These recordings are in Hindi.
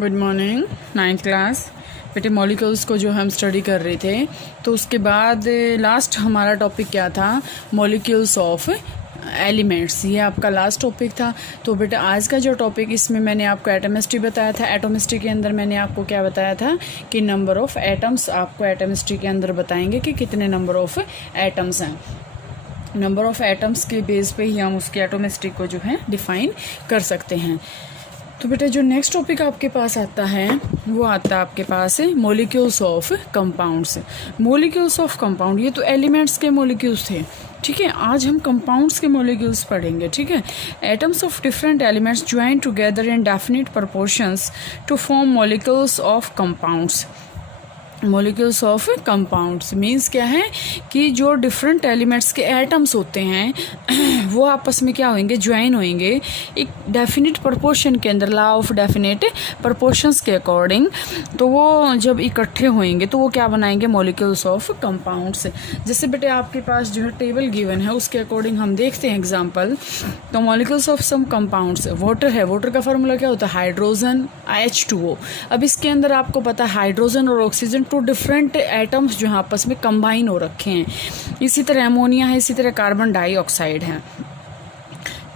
Good morning. 9th क्लास बेटे, मॉलिक्यूल्स को जो हम स्टडी कर रहे थे, तो उसके बाद लास्ट हमारा टॉपिक क्या था? Molecules of elements. ये आपका लास्ट टॉपिक था। तो बेटा आज का जो टॉपिक, इसमें मैंने आपको एटोमिस्ट्री बताया था। एटोमिस्ट्री के अंदर मैंने आपको क्या बताया था कि नंबर ऑफ़ एटम्स आपको एटोमिस्ट्री के अंदर बताएंगे कि कितने नंबर ऑफ़ एटम्स हैं। नंबर ऑफ़ एटम्स के बेस पे ही हम उसके एटोमिस्ट्री को जो है डिफ़ाइन कर सकते हैं। तो बेटा जो नेक्स्ट टॉपिक आपके पास आता है वो आता है आपके पास है molecules of compounds. Molecules of compound, ये तो एलिमेंट्स के मॉलिक्यूल्स थे, ठीक है। आज हम कंपाउंड्स के मॉलिक्यूल्स पढ़ेंगे, ठीक है। Atoms of different elements join together in definite proportions to form molecules of compounds. Molecules of compounds means क्या है कि जो डिफरेंट एलिमेंट्स के एटम्स होते हैं वो आपस में क्या होंगे, ज्वाइन होंगे एक डेफिनिट प्रोपोर्शन के अंदर, लॉ ऑफ डेफिनिट प्रोपोर्शंस के अकॉर्डिंग। तो वो जब इकट्ठे होंगे तो वो क्या बनाएंगे, मॉलिक्यूल्स ऑफ कंपाउंड्स। जैसे बेटे आपके पास जो है टेबल गिवन है, उसके अकॉर्डिंग हम देखते हैं एग्जाम्पल। तो molecules of some compounds, water है, वाटर का फार्मूला क्या होता है, हाइड्रोजन H2O। अब इसके अंदर आपको पता है हाइड्रोजन और ऑक्सीजन टू डिफरेंट एटम्स जो हैं आपस में कंबाइन हो रखे हैं। इसी तरह अमोनिया है, इसी तरह कार्बन डाइऑक्साइड है,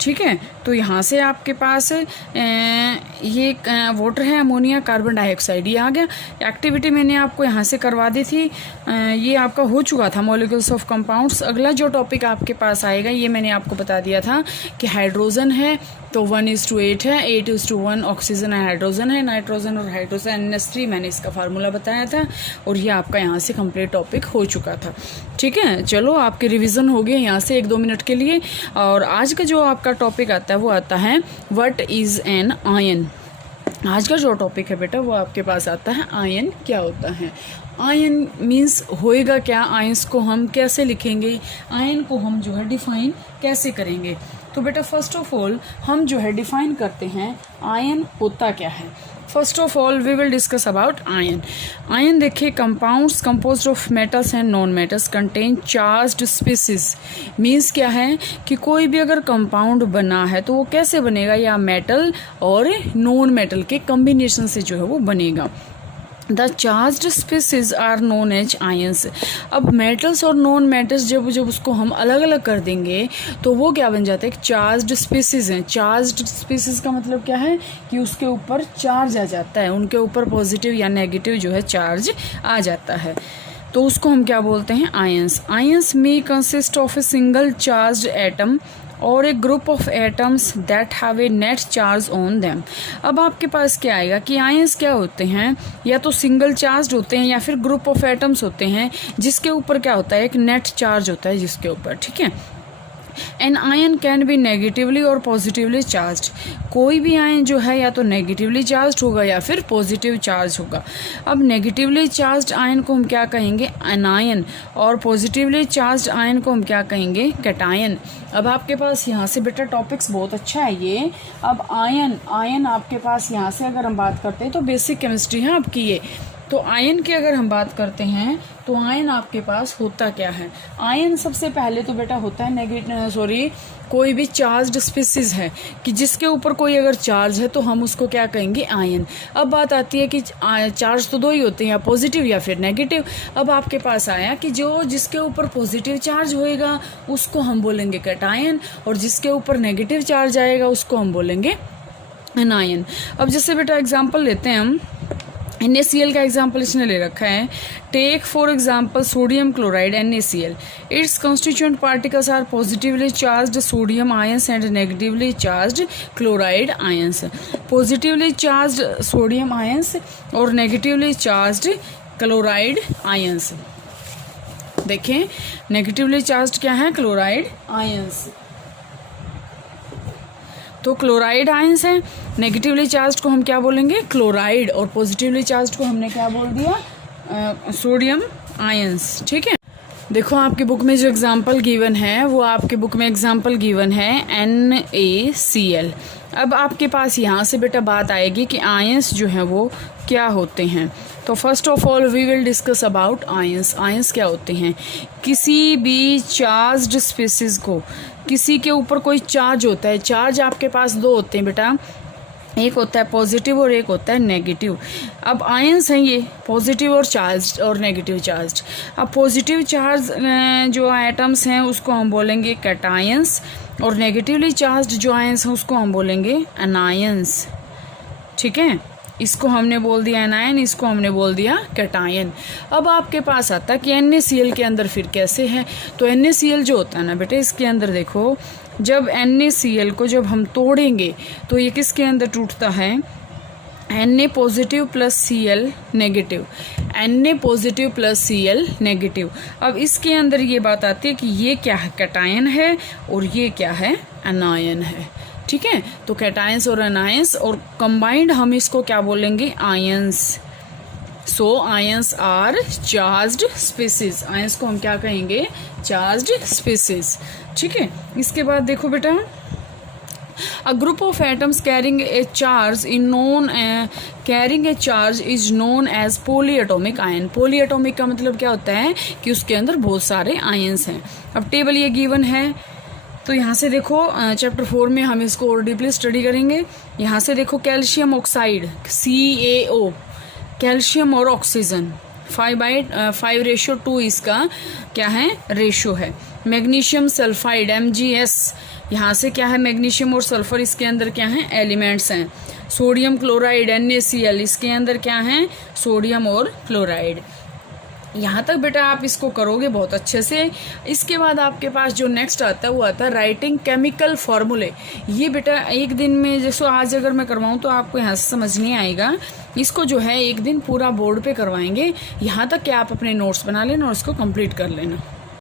ठीक है। तो यहाँ से आपके पास ये वाटर है, अमोनिया, कार्बन डाइऑक्साइड, ये आ गया। एक्टिविटी मैंने आपको यहाँ से करवा दी थी, ये आपका हो चुका था मॉलिक्यूल्स ऑफ कंपाउंड्स। अगला जो टॉपिक आपके पास आएगा ये मैंने आपको बता दिया था कि हाइड्रोजन है तो 1:8 है, 8:1 ऑक्सीजन है, हाइड्रोजन है, नाइट्रोजन और हाइड्रोजन NH3 मैंने इसका फार्मूला बताया था। और ये आपका यहाँ से कंप्लीट टॉपिक हो चुका था, ठीक है। चलो आपके रिवीजन हो गए यहाँ से 1-2 मिनट के लिए। और आज का जो आपका टॉपिक आता है वो आता है व्हाट इज़ एन आयन। आज का जो टॉपिक है बेटा वो आपके पास आता है आयन क्या होता है। आयन मीन्स होएगा क्या, आयंस को हम कैसे लिखेंगे, आयन को हम जो है डिफाइन कैसे करेंगे। तो बेटा फर्स्ट ऑफ ऑल हम जो है डिफाइन करते हैं आयन होता क्या है। First of all we will discuss about ion. Ion देखिए, compounds composed of metals and non metals contain charged species. Means क्या है कि कोई भी अगर कंपाउंड बना है तो वो कैसे बनेगा, या मेटल और नॉन मेटल के कम्बिनेशन से जो है वो बनेगा। The charged species are known as ions. अब मेटल्स और नॉन मेटल्स जब उसको हम अलग अलग कर देंगे तो वो क्या बन जाता है, एक चार्ज्ड स्पीसीज हैं। चार्ज्ड स्पीसीज का मतलब क्या है कि उसके ऊपर चार्ज आ जाता है, उनके ऊपर पॉजिटिव या नेगेटिव जो है चार्ज आ जाता है, तो उसको हम क्या बोलते हैं, आयंस। आयंस में consist of a single charged atom और एक group of atoms that have a net charge on them. अब आपके पास क्या आएगा कि आयंस क्या होते हैं, या तो सिंगल चार्ज होते हैं या फिर ग्रुप ऑफ एटम्स होते हैं जिसके ऊपर क्या होता है, एक नेट चार्ज होता है जिसके ऊपर, ठीक है। An ion can be negatively और पॉजिटिवली चार्ज। कोई भी आयन जो है या तो नेगेटिवली चार्ज होगा या फिर पॉजिटिव चार्ज होगा। अब नेगेटिवली चार्ज आयन को हम क्या कहेंगे, एनायन, और पॉजिटिवली चार्ज आयन को हम क्या कहेंगे, कैटायन। अब आपके पास यहाँ से बेटा टॉपिक्स बहुत अच्छा है ये। अब आयन आपके पास यहाँ से अगर हम बात करते हैं तो बेसिक केमिस्ट्री है आपकी ये। तो आयन की अगर हम बात करते हैं तो आयन आपके पास होता क्या है। आयन सबसे पहले तो बेटा होता है कोई भी चार्ज्ड स्पीसीज है कि जिसके ऊपर कोई अगर चार्ज है तो हम उसको क्या कहेंगे, आयन। अब बात आती है कि चार्ज तो दो ही होते हैं, या पॉजिटिव या फिर नेगेटिव। अब आपके पास आया कि जिसके ऊपर पॉजिटिव चार्ज होएगा उसको हम बोलेंगे कैटायन, और जिसके ऊपर नेगेटिव चार्ज आएगा उसको हम बोलेंगे एनायन। अब जैसे बेटा एग्जाम्पल लेते हैं हम, NaCl का एग्जाम्पल इसने ले रखा है। Take for example sodium chloride NaCl। Its constituent particles are positively charged sodium ions and negatively charged chloride ions. Positively charged sodium ions और नेगेटिवली चार्ज्ड क्लोराइड आयंस। देखें, नेगेटिवली चार्ज्ड क्या है, क्लोराइड आयंस। तो क्लोराइड आयंस है, नेगेटिवली चार्ज को हम क्या बोलेंगे, क्लोराइड, और पॉजिटिवली चार्ज को हमने क्या बोल दिया, सोडियम आयंस, ठीक है। देखो आपकी बुक में जो एग्जाम्पल गिवन है वो आपके बुक में एग्जाम्पल गिवन है NaCl। अब आपके पास यहाँ से बेटा बात आएगी कि आयंस जो है वो क्या होते हैं। तो first of all we will discuss about ions. Ions क्या होते हैं, किसी भी चार्ज्ड स्पीसीज को, किसी के ऊपर कोई चार्ज होता है। चार्ज आपके पास दो होते हैं बेटा, एक होता है पॉजिटिव और एक होता है नेगेटिव। अब आयंस हैं ये पॉजिटिव और चार्ज्ड और नेगेटिव चार्ज्ड। अब पॉजिटिव चार्ज जो एटम्स हैं उसको हम बोलेंगे कैटायंस, और नेगेटिवली चार्ज्ड जो आयंस हैं उसको हम बोलेंगे एनायंस। ठीक है, इसको हमने बोल दिया एनायन, इसको हमने बोल दिया कैटायन। अब आपके पास आता है कि NaCl के अंदर फिर कैसे है। तो NaCl जो होता है ना बेटे, इसके अंदर देखो, जब NaCl को जब हम तोड़ेंगे तो ये किसके अंदर टूटता है, Na positive plus Cl negative, Na positive plus Cl negative. अब इसके अंदर ये बात आती है कि ये क्या है, कैटायन है, और ये क्या है, एनायन है। ठीक है, तो कैटायंस और एनायंस और कंबाइंड हम इसको क्या बोलेंगे, ions. So ions are charged species. Ions को हम क्या कहेंगे, चार्ज्ड स्पीसीज। ठीक है, इसके बाद देखो बेटा, A group of atoms carrying a charge is known as polyatomic ion। polyatomic का मतलब क्या होता है कि उसके अंदर बहुत सारे आयंस हैं। अब टेबल ये गिवन है, तो यहाँ से देखो चैप्टर 4 में हम इसको और डीपली स्टडी करेंगे। यहाँ से देखो कैल्शियम ऑक्साइड CaO, कैल्शियम और ऑक्सीजन 5:5 इसका क्या है, रेशो है। मैग्नीशियम सल्फाइड MgS, यहाँ से क्या है, मैग्नीशियम और सल्फर इसके अंदर क्या है, एलिमेंट्स हैं। सोडियम क्लोराइड NaCl, इसके अंदर क्या है, सोडियम और क्लोराइड। यहाँ तक बेटा आप इसको करोगे बहुत अच्छे से। इसके बाद आपके पास जो नेक्स्ट आता है वो आता है राइटिंग केमिकल फॉर्मूले। ये बेटा एक दिन में, जैसे आज अगर मैं करवाऊँ तो आपको यहाँ से समझ नहीं आएगा, इसको जो है एक दिन पूरा बोर्ड पे करवाएंगे। यहाँ तक कि आप अपने नोट्स बना लेना और इसको कंप्लीट कर लेना।